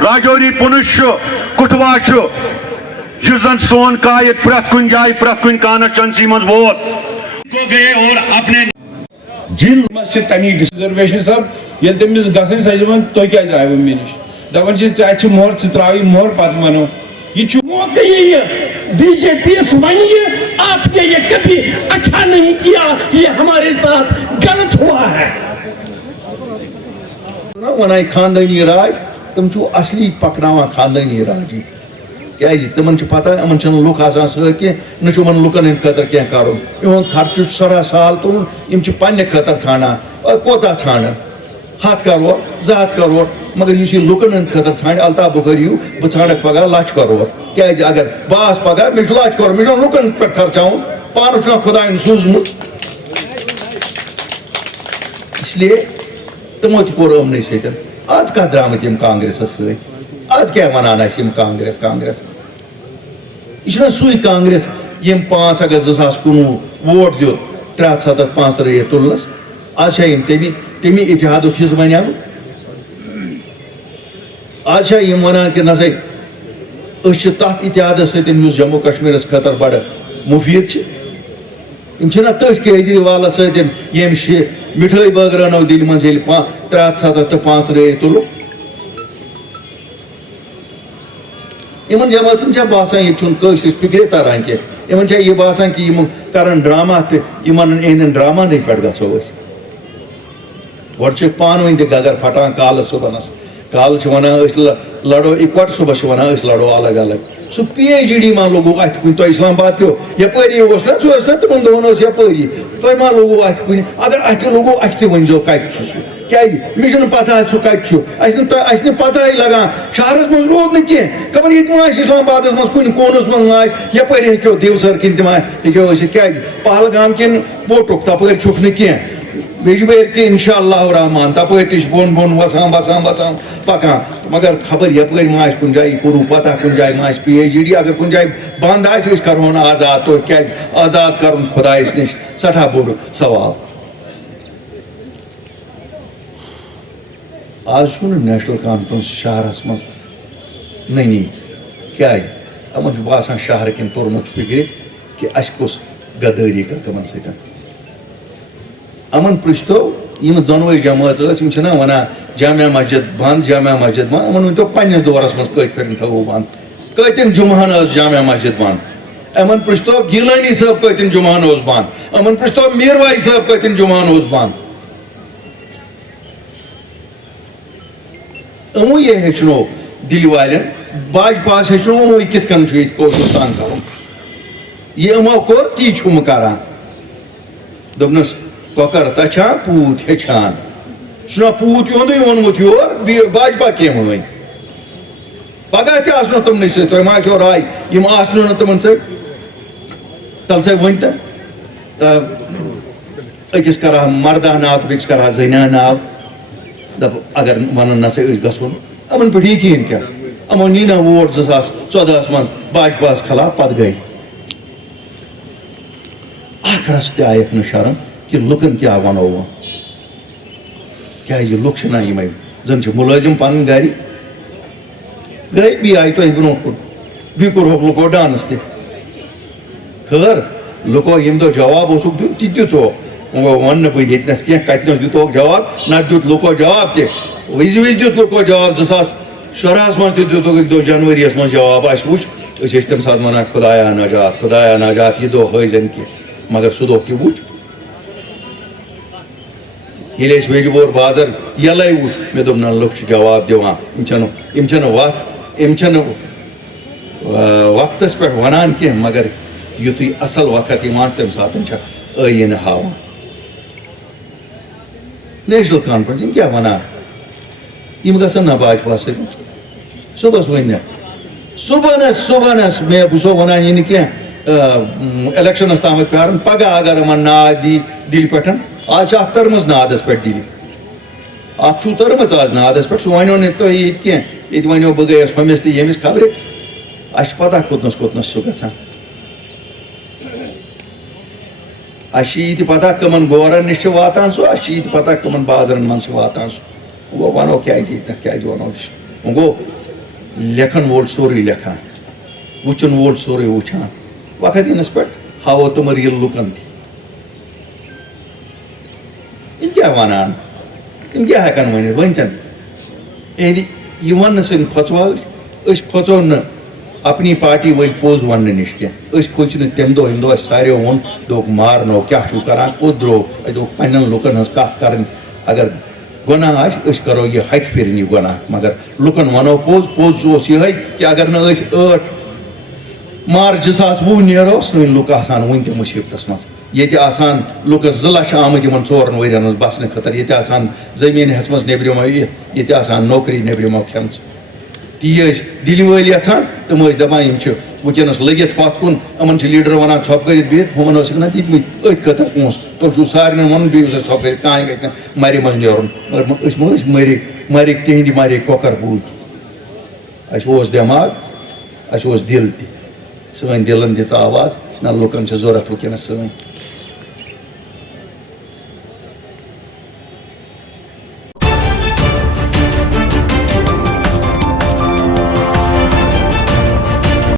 Rajouri punish کٹوا زن سون قائد پرت کن جائے پرت کن کانسٹنسی من ووت گئے اور اپنے جن مسجد تمی ریزرویشن صاحب یل تمس گھن سا دپان تھی کیازِ آیو مےٚ نش دپان چھس ژےٚ چھِ مۄہر ژٕ ترٛاوٕے مۄہر پتہٕ ونو یہ موقع یہ بی جے پی اس ونیے آپ نے یہ کبھی اچھا نہیں کیا یہ ہمارے ساتھ غلط ہوا ہے ونائے خاندانی راج تم چھو اصلی پکناوان خاندانی راج کیا تمن پتہ ان لوک آسان ست کی نمن لکن ہند خاطر کی کرو ان خرچ 16 سال تم پنہ خاطر ژھانڈان کوتا ژھانڈان 100 کروڑ 200 کروڑ مگر اس لکن ہند خاطر ژھانڈ الطاف بخاری بہ ژھانڈک پگہ 1,00,000 کروڑ کی اگر بہت پگہ مے 1,00,000 کروڑ مے لکن پہ خرچاؤن پانس خدائن سوزمت اس لیے تمو تہ کور امن ست آج کت درامت کانگریس ست آج کیا ونان کانگریس کانگریس یہ سوی کانگریس یم 5 اگست 2019 ووٹ دیت 375 تلنس آج تمی اتحاد حصہ بنیا آج ونان کہ نسا اس تک اتحاد ستن جموں کشمیر خاطر بڑا مفید نا تس کیجریوال ستن یم مٹھائی بٲگرانو دل من 375 تلو ان جماعتن باسان یہ فکر تران کی ان یہ باسان کہ کران ڈرامہ تہن ڈرامہ پہ گھو گۄڈٕ چھِ پانہٕ ؤنۍ تہِ گگر پھٹان کالہٕ صبحنس کالہٕ چھِ ونان أسۍ لڑو اِکوٹ صبحس چھِ ونان أسۍ لڑو الگ الگ سُہ پی ایچ ڈی ما لوگوٗ اَتھِ کُنہِ تۄہہِ اسلام آباد کیو یپٲری اوس نا سُہ ٲس نا تِمن دۄہن ٲس یپٲری تۄہہِ ما لوگوٗ اَتھِ کُنہِ اگر اَتھِ لوگوٗ اَتھِ تہِ ؤنۍزیو کتہِ چھُ سُہ کیازِ مےٚ چھنہٕ پتہ سُہ کتہِ چھُ اَسہِ نہٕ پتہٕے لگان شہرس منٛز روٗد نہٕ کینٛہہ خبر ییٚتہِ ما آسہِ اسلام آبادس منٛز کُنہِ کوٗنس منٛز ما آسہِ یپٲری ہیٚکیو دِوسر کِنۍ تہِ ما ہیٚکیو ٲسِتھ کیازِ پہلگام کِنۍ ووٹُک تپٲرۍ چھُکھ نہٕ کینٛہہ ویجبیر کے انشاءاللہ الرحمان تپٲرۍ تہِ چھِ بۄن بۄن وسان پکان مگر خبر یپٲرۍ ما آسہِ کُنہِ جایہِ کوٚروٗ پتہ کُنہِ جایہِ ما آسہِ پی ایچ ڈی اگر کُنہِ جایہِ بنٛد آسہِ أسۍ کرہون آزاد توتہِ کیازِ آزاد کرُن خۄدایس نِش سٮ۪ٹھاہ بوٚڑ ثواب آز چھُنہٕ نیشنل کانفرنس شہرس منٛز نٔنی کیازِ یِمن چھُ باسان شہرٕ کِنۍ توٚرمُت چھُ فکرِ کہِ اَسہِ کُس غدٲری کٔر تِمن سۭتۍ امن پرٛژھتو یم دۄنوے جمٲژ ٲس یم چھِنا ونان جامع مسجد بند یِمن ؤنۍتو پننِس دورس منٛز کٔتۍ پھِرِ تھٲووٕ بند کٔتٮ۪ن جمعہن ٲس جامع مسجد بند یِمن پرٛژھتو گیلانی صٲب کٔتٮ۪ن جمعہن اوس بند یِمن پرٛژھتو میٖر واجہِ صٲب کٔتٮ۪ن جمعہن اوس بند یِمو یہ ہیٚچھنو دِلہِ والٮ۪ن باجپاہس ہیٚچھنو یِموٕے کِتھ کٔنۍ چھُ ییٚتہِ کٲشُر تنگ کرُن یہ یِمو کوٚر تی چھُم کران دوٚپنس کۄکر تچھان پوٗت ہیٚچھان چھُنا پوٗت یِہُنٛدُے ووٚنمُت یور باجپا کیٚنٛہہ وٲنۍ پگاہ تہِ آسنو تِمنٕے سۭتۍ تۄہہِ ما آسیو راے یِم آسنو نہٕ تِمن سۭتۍ تَلہٕ سا ؤنۍتن أکِس کرہا مردہ ناو تہٕ بیٚکِس کرہا زٔنیٛاہ ناو دپ اگر ونن نسا أسۍ گژھُن یِمن پٮ۪ٹھ یقیٖن کیٛاہ یِمو نی نا ووٹ 2014 منٛز باجپاہس خلاف پتہٕ گٔے اکھ رژھ تہِ آیکھ نہٕ شرم کہ لُکن کیا ونو وۄنۍ کیازِ لُکھ چھِنا یِمے زن چھِ مُلٲزِم پنٕنۍ گرِ گٔے بیٚیہِ آیہِ تۄہہِ برونٛٹھ کُن بیٚیہِ کوٚرہوکھ لُکو ڈانس تہِ خٲر لُکو ییٚمہِ دۄہ جواب اوسُکھ دیُن تہِ دِتوکھ وۄنۍ ونہٕ نہٕ بہٕ ییٚتنس کینٛہہ کتنس دِتوکھ جواب نتہٕ دیُت لُکو جواب تہِ وِزِ دیُت لُکو جواب 2017 منٛز تہِ دِتُکھ 1 دۄہ جنؤریَس منٛز جواب اَسہِ وٕچھ أسۍ ٲسۍ تمہِ ساتہٕ ونان خۄدایا نجات یہِ دۄہ ہٲیزٮ۪ن کینٛہہ مگر سُہ دۄہ تہِ وٕچھ ییٚلہِ أسۍ ویجبور بازر یلے وٕچھ مےٚ دوٚپ نہ لُکھ چھِ جواب دِوان یِم چھنہٕ وقتس پٮ۪ٹھ ونان کینٛہہ مگر یُتھُے اصل وقت یِوان تمہِ ساتہٕ چھِ ٲییٖنہٕ ہاوان نیشنل کانفرنس یِم کیٛاہ ونان یِم گژھن نا باجپا سۭتۍ صُبحس ؤنۍ صُبحنس مےٚ بہٕ چھُسو ونان یہِ نہٕ کینٛہہ الیکشنس تامتھ پیارُن پگاہ اگر یِمن ناد دی دِلہِ پٮ۪ٹھ آز چھِ اکھ تٔرمٕژ نادس پٮ۪ٹھ دِلہِ اکھ چھُو تٔرمٕژ آز نادس پٮ۪ٹھ سُہ ونیو نہٕ تۄہہِ ییٚتہِ کینٛہہ ییٚتہِ ونیو بہٕ گٔیس ہُمِس تہٕ ییٚمِس خبرِ اَسہِ چھِ پتہ کوٚتنس چھُ گژھان یہ پتہ کمن گورن نش واتان سو یہ پتہ کمن بازرن من واتان سو گو ونو کیازِ ونو گو لکھن وول سورُے لکھان وچن وول سورُے وچھان وقت یِنس پٮ۪ٹھ ہاوو تم ریل لُکن تہِ یِم کیٛاہ ونان یِم کیٛاہ ہٮ۪کن ؤنِتھ ؤنۍتن یعنی یہِ وننہٕ سۭتۍ کھۄژوا أسۍ کھۄژو نہٕ اپنی پارٹی وٲلۍ پوٚز وننہٕ نِش کینٛہہ أسۍ کھوٚژۍ نہٕ تمہِ دۄہ ییٚمہِ دۄہ اَسہِ ساروِیو ووٚن دوٚپُکھ مارنو کیٛاہ چھُو کران کوٚت درٛوو اَسہِ دوٚپُکھ پننٮ۪ن لُکن ہٕنٛز کتھ کرٕنۍ اگر گۄناہ آسہِ أسۍ کرو یہِ ہتہِ پھِرِ یہِ گۄناہ مگر لُکن ونو پوٚز اوس یِہوٚے کہِ اگر نہٕ أسۍ 8 مارچ 2020 نیرو سٲنۍ لُکھ آسان وُنہِ تہِ مُصیبتس منٛز ییٚتہِ آسان لُکس 2 لچھ آمٕتۍ یِمن 4 ؤرین منٛز بسنہٕ خٲطرٕ ییٚتہِ آسان زٔمیٖن ہٮ۪ژمٕژ نیبرِمو یِتھ ییٚتہِ آسان نوکری نیبرِمو کھٮ۪مژٕ تی ٲسۍ دِلہِ وٲلۍ یژھان تِم ٲسۍ دپان یِم چھِ وٕنکٮ۪نس لٔگِتھ پتھ کُن یِمن چھِ لیٖڈر ونان ژھۄپہٕ کٔرِتھ بِہِتھ ہُمن ٲسِکھ نا دِتمٕتۍ أتھۍ خٲطرٕ پونٛسہٕ تۄہہِ چھُو سارنٕے ووٚنُن بِہِو سا ژھۄپہٕ کٔرِتھ کٕہٕنۍ گژھِ نہٕ مرِ منٛز نیرُن مگر أسۍ ما ٲسۍ مٔرِکھ تِہنٛدِ مَرِکھ کۄکر بوٗدۍ اَسہِ اوس دٮ۪ماغ اَسہِ اوس دِل تہِ سٲنۍ دِلن دِژ آواز نہ لُکن چھِ ضوٚرتھ وٕنکٮ۪نس سٲنۍ